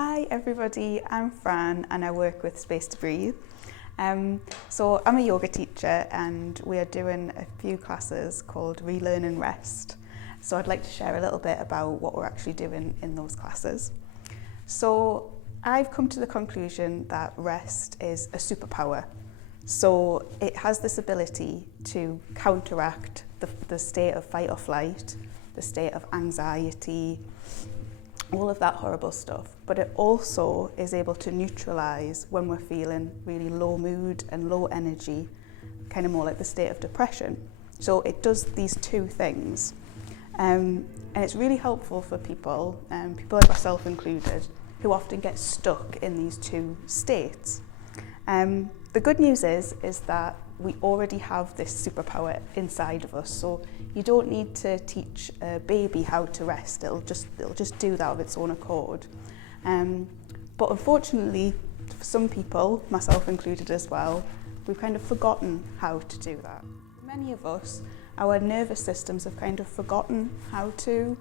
Hi everybody, I'm Fran and I work with Space to Breathe. So I'm a yoga teacher and we are doing a few classes called Relearn and Rest. So I'd like to share a little bit about what we're actually doing in those classes. So I've come to the conclusion that rest is a superpower. So it has this ability to counteract the state of fight or flight, the state of anxiety, all of that horrible stuff, but it also is able to neutralize when we're feeling really low mood and low energy, kind of more like the state of depression. So it does these two things, and it's really helpful for people like myself included, who often get stuck in these two states. The good news is that we already have this superpower inside of us, so you don't need to teach a baby how to rest. It'll just do that of its own accord. But unfortunately, for some people, myself included as well, we've kind of forgotten how to do that. Many of us, our nervous systems have kind of forgotten how to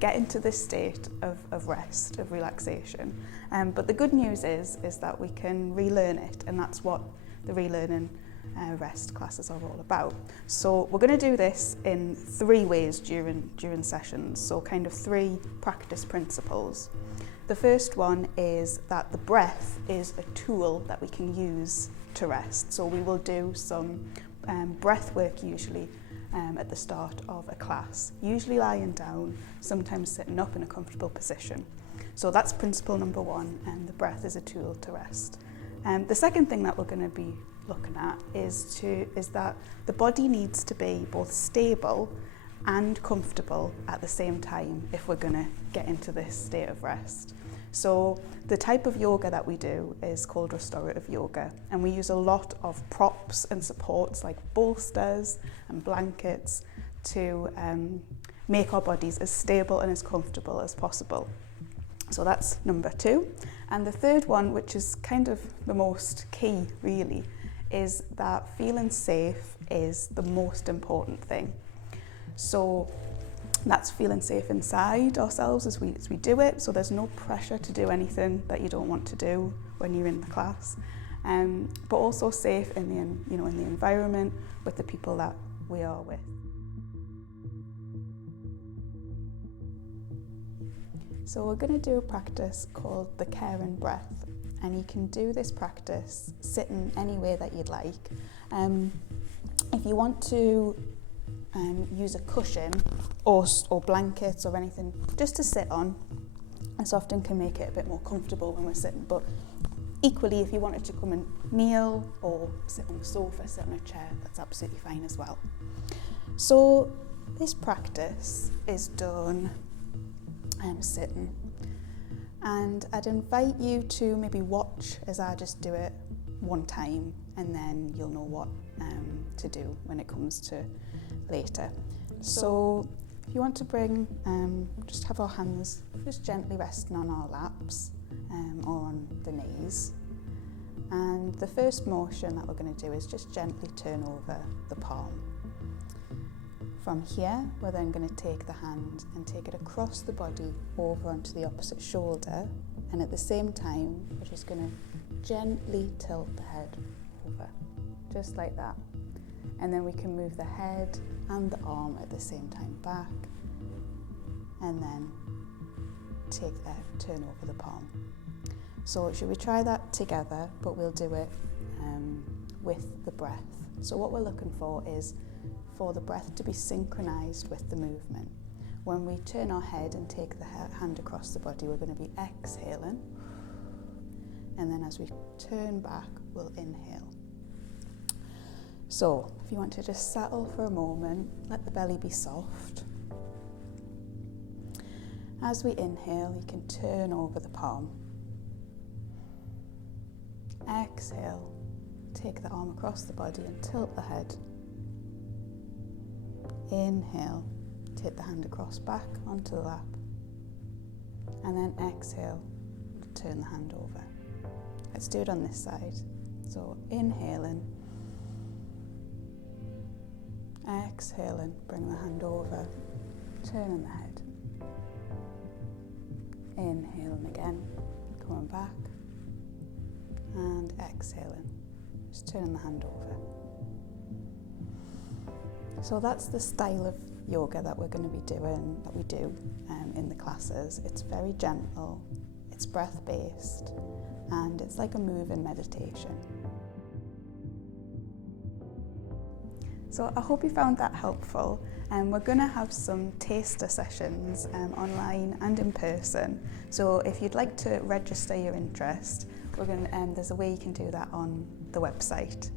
get into this state of rest, of relaxation. But the good news is that we can relearn it, and that's what the Relearning Rest classes are all about. So we're going to do this in three ways during sessions, so kind of three practice principles. The first one is that the breath is a tool that we can use to rest. So we will do some breath work usually at the start of a class, usually lying down, sometimes sitting up in a comfortable position. So that's principle number one, and the breath is a tool to rest. The second thing that we're going to be looking at is that the body needs to be both stable and comfortable at the same time if we're going to get into this state of rest. So the type of yoga that we do is called Restorative Yoga, and we use a lot of props and supports like bolsters and blankets to make our bodies as stable and as comfortable as possible. So that's number two. And the third one, which is kind of the most key really, is that feeling safe is the most important thing. So that's feeling safe inside ourselves as we do it. So there's no pressure to do anything that you don't want to do when you're in the class, but also safe in the environment with the people that we are with. So we're going to do a practice called the caring breath, and you can do this practice sitting any way that you'd like. If you want to use a cushion or blankets or anything just to sit on, this often can make it a bit more comfortable when we're sitting, but equally if you wanted to come and kneel or sit on the sofa, sit on a chair, that's absolutely fine as well. So this practice is done sitting, and I'd invite you to maybe watch as I just do it one time, and then you'll know what to do when it comes to later. So if you want to bring, just have our hands just gently resting on our laps or on the knees, and the first motion that we're going to do is just gently turn over the palm. From here, we're then going to take the hand and take it across the body over onto the opposite shoulder, and at the same time, we're just going to gently tilt the head over, just like that. And then we can move the head and the arm at the same time back, and then turn over the palm. So should we try that together, but we'll do it with the breath. So what we're looking for is for the breath to be synchronized with the movement. When we turn our head and take the hand across the body, we're going to be exhaling, and then as we turn back, we'll inhale. So if you want to just settle for a moment, let the belly be soft. As we inhale, you can turn over the palm. Exhale, take the arm across the body and tilt the head. Inhale, take the hand across back onto the lap, and then exhale, turn the hand over. Let's do it on this side. So inhaling, exhaling, bring the hand over, turning the head. Inhaling again, coming back, and exhaling, just turning the hand over. So that's the style of yoga that we're going to be doing, that we do in the classes. It's very gentle, it's breath-based, and it's like a moving meditation. So I hope you found that helpful. We're going to have some taster sessions online and in person. So if you'd like to register your interest, there's a way you can do that on the website.